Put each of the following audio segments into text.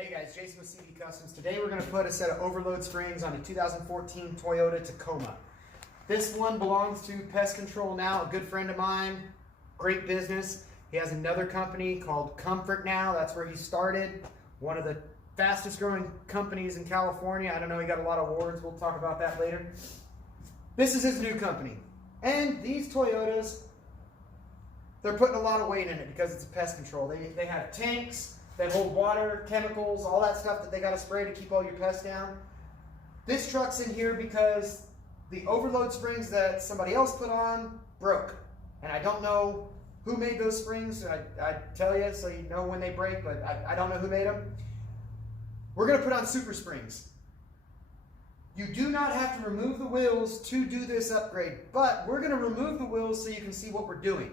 Hey guys, Jason with CD Customs. Today we're going to put a set of overload springs on a 2014 Toyota Tacoma. This one belongs to Pest Control Now, a good friend of mine, great business. He has another company called Comfort Now. That's where he started. One of the fastest growing companies in California. I don't know, he got a lot of awards. We'll talk about that later. This is his new company. And these Toyotas, they're putting a lot of weight in it because it's a pest control. They have tanks that hold water, chemicals, all that stuff that they got to spray to keep all your pests down. This truck's in here because the overload springs that somebody else put on broke. And I don't know who made those springs. I'd tell you so you know when they break, but I don't know who made them. We're going to put on super springs. You do not have to remove the wheels to do this upgrade, but we're going to remove the wheels so you can see what we're doing.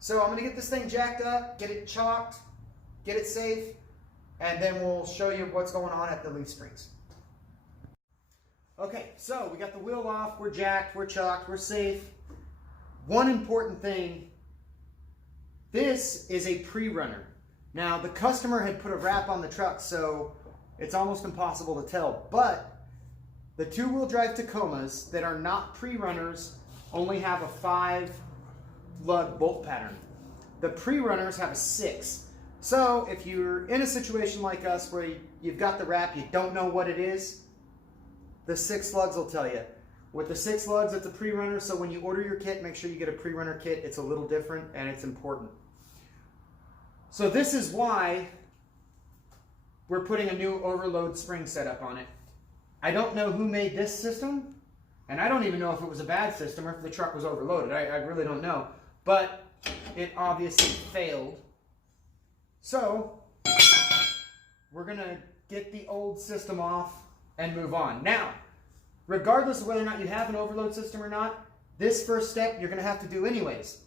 So I'm going to get this thing jacked up, get it chalked, get it safe, and then we'll show you what's going on at the leaf springs. Okay, so we got the wheel off, we're jacked, we're chalked, we're safe. One important thing, this is a pre-runner. Now the customer had put a wrap on the truck, so it's almost impossible to tell, but the two-wheel drive Tacomas that are not pre-runners only have a 5-lug bolt pattern. The pre-runners have a 6. So if you're in a situation like us where you've got the wrap, you don't know what it is, the 6 lugs will tell you. With the 6 lugs, it's a pre-runner, so when you order your kit, make sure you get a pre-runner kit. It's a little different and it's important. So this is why we're putting a new overload spring setup on it. I don't know who made this system, and I don't even know if it was a bad system or if the truck was overloaded. I really don't know, but it obviously failed. So we're going to get the old system off and move on. Now, regardless of whether or not you have an overload system or not, this first step you're going to have to do anyways.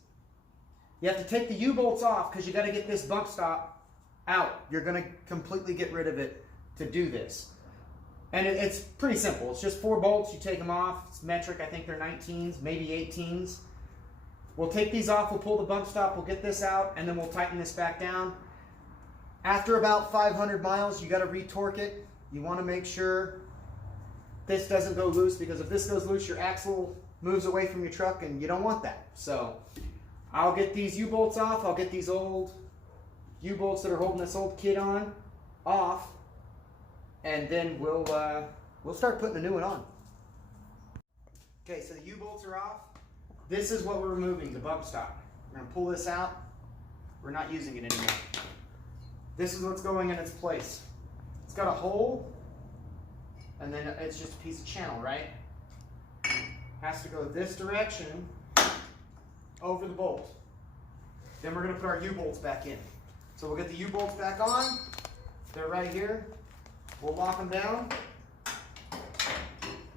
You have to take the U-bolts off because you got to get this bump stop out. You're going to completely get rid of it to do this. And it's pretty simple. It's just 4 bolts. You take them off. It's metric. I think they're 19s, maybe 18s. We'll take these off. We'll pull the bump stop. We'll get this out, and then we'll tighten this back down. After about 500 miles, you got to retorque it. You want to make sure this doesn't go loose, because if this goes loose, your axle moves away from your truck, and you don't want that. So I'll get these U-bolts off. I'll get these old U-bolts that are holding this old kit on off. And then we'll start putting the new one on. Okay, so the U-bolts are off. This is what we're removing, the bump stop. We're going to pull this out. We're not using it anymore. This is what's going in its place. It's got a hole, and then it's just a piece of channel, right? Has to go this direction over the bolt. Then we're going to put our U-bolts back in. So we'll get the U-bolts back on. They're right here. We'll lock them down,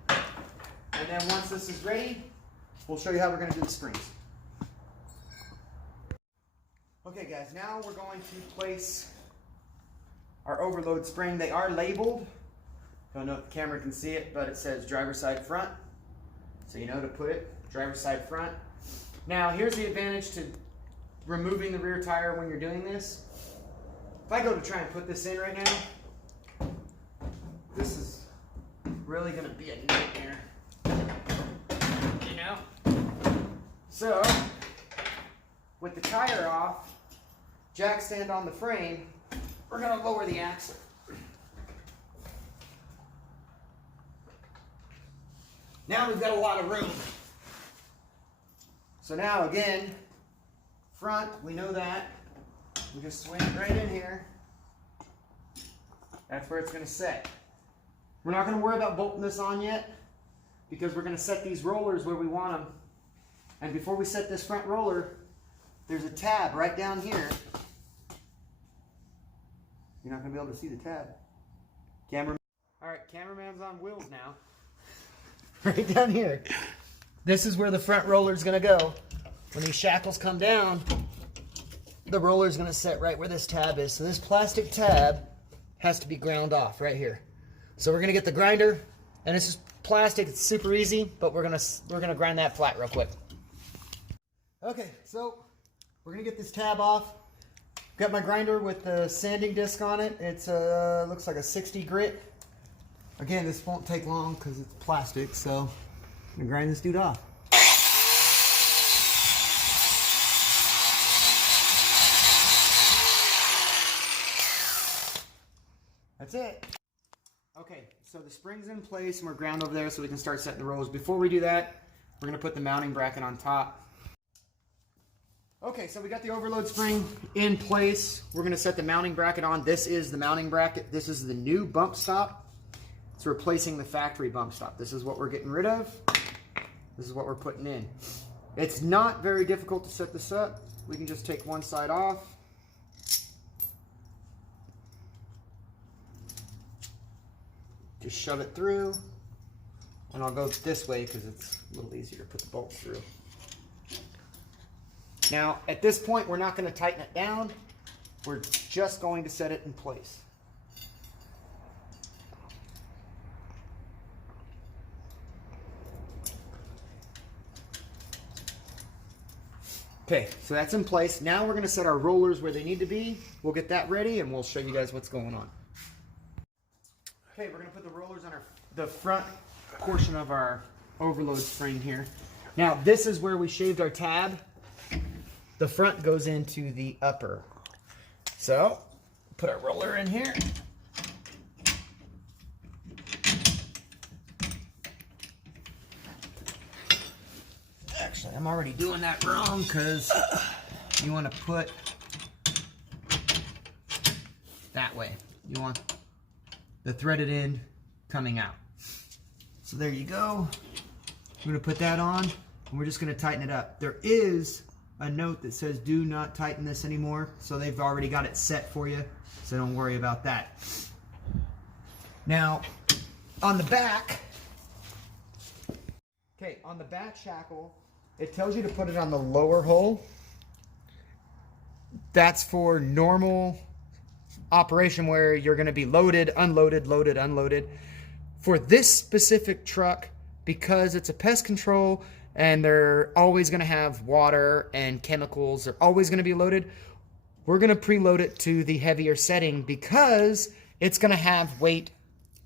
and then once this is ready, we'll show you how we're going to do the springs. Okay guys, now we're going to place our overload spring. They are labeled. Don't know if the camera can see it, but it says driver's side front. So you know to put it, driver's side front. Now here's the advantage to removing the rear tire when you're doing this. If I go to try and put this in right now, this is really going to be a nightmare, you know? So, with the tire off, jack stand on the frame, we're going to lower the axle. Now we've got a lot of room. So now again, front, we know that. We just swing it right in here. That's where it's going to set. We're not going to worry about bolting this on yet, because we're going to set these rollers where we want them. And before we set this front roller, there's a tab right down here. You're not going to be able to see the tab. Cameraman. All right, cameraman's on wheels now. Right down here. This is where the front roller is going to go. When these shackles come down, the roller is going to set right where this tab is. So this plastic tab has to be ground off right here. So we're gonna get the grinder, and it's just plastic. It's super easy, but we're gonna grind that flat real quick. Okay, so we're gonna get this tab off. Got my grinder with the sanding disc on it. It's looks like a 60 grit. Again, this won't take long because it's plastic, so I'm gonna grind this dude off. That's it. Okay, so the spring's in place and we're ground over there so we can start setting the rollers. Before we do that, we're gonna put the mounting bracket on top. Okay, so we got the overload spring in place. We're gonna set the mounting bracket on. This is the mounting bracket. This is the new bump stop. It's replacing the factory bump stop. This is what we're getting rid of. This is what we're putting in. It's not very difficult to set this up. We can just take one side off. Just shove it through. And I'll go this way because it's a little easier to put the bolts through. Now, at this point, we're not going to tighten it down. We're just going to set it in place. Okay, so that's in place. Now we're going to set our rollers where they need to be. We'll get that ready and we'll show you guys what's going on. Okay, we're going to put the rollers on the front portion of our overload spring here. Now, this is where we shaved our tab. The front goes into the upper. So, put our roller in here. Actually, I'm already doing that wrong because you want to put that way. You want the threaded end coming out. So there you go. I'm going to put that on and we're just going to tighten it up. There is a note that says do not tighten this anymore, so they've already got it set for you, so don't worry about that. Now on the back, okay, on the back shackle, it tells you to put it on the lower hole. That's for normal operation where you're going to be loaded, unloaded, loaded, unloaded. For this specific truck, because it's a pest control and they're always going to have water and chemicals, they're always going to be loaded, we're going to preload it to the heavier setting because it's going to have weight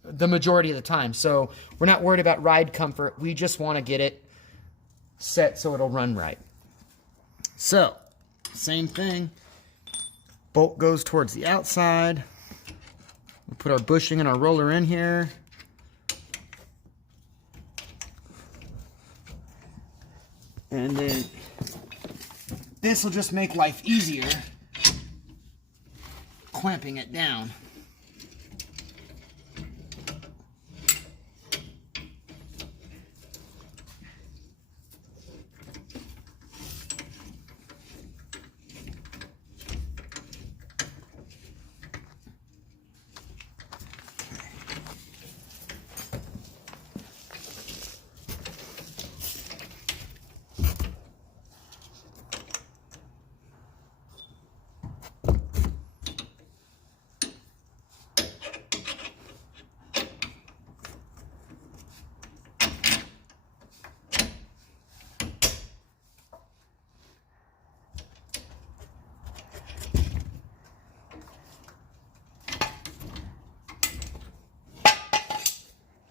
the majority of the time. So we're not worried about ride comfort. We just want to get it set so it'll run right. So, same thing. Bolt goes towards the outside. We'll put our bushing and our roller in here. And then this will just make life easier clamping it down.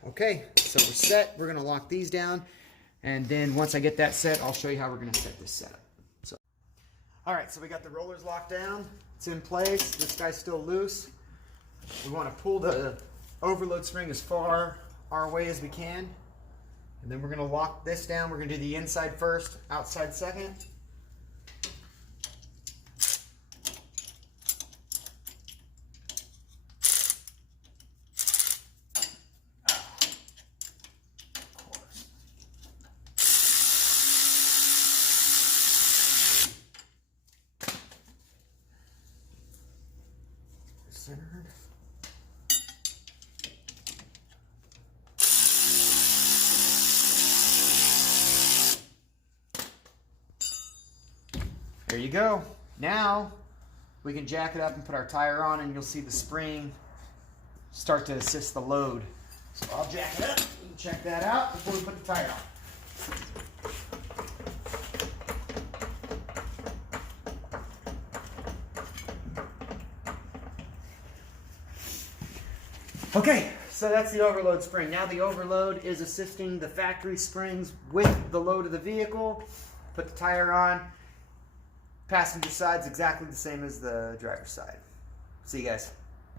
Okay, so we're set. We're going to lock these down. And then once I get that set, I'll show you how we're going to set this setup. So, all right, so we got the rollers locked down. It's in place. This guy's still loose. We want to pull the overload spring as far our way as we can. And then we're going to lock this down. We're going to do the inside first, outside second. Centered. There you go. Now we can jack it up and put our tire on, and you'll see the spring start to assist the load. So I'll jack it up and check that out before we put the tire on. Okay, so that's the overload spring. Now the overload is assisting the factory springs with the load of the vehicle. Put the tire on. Passenger side's exactly the same as the driver's side. See you guys.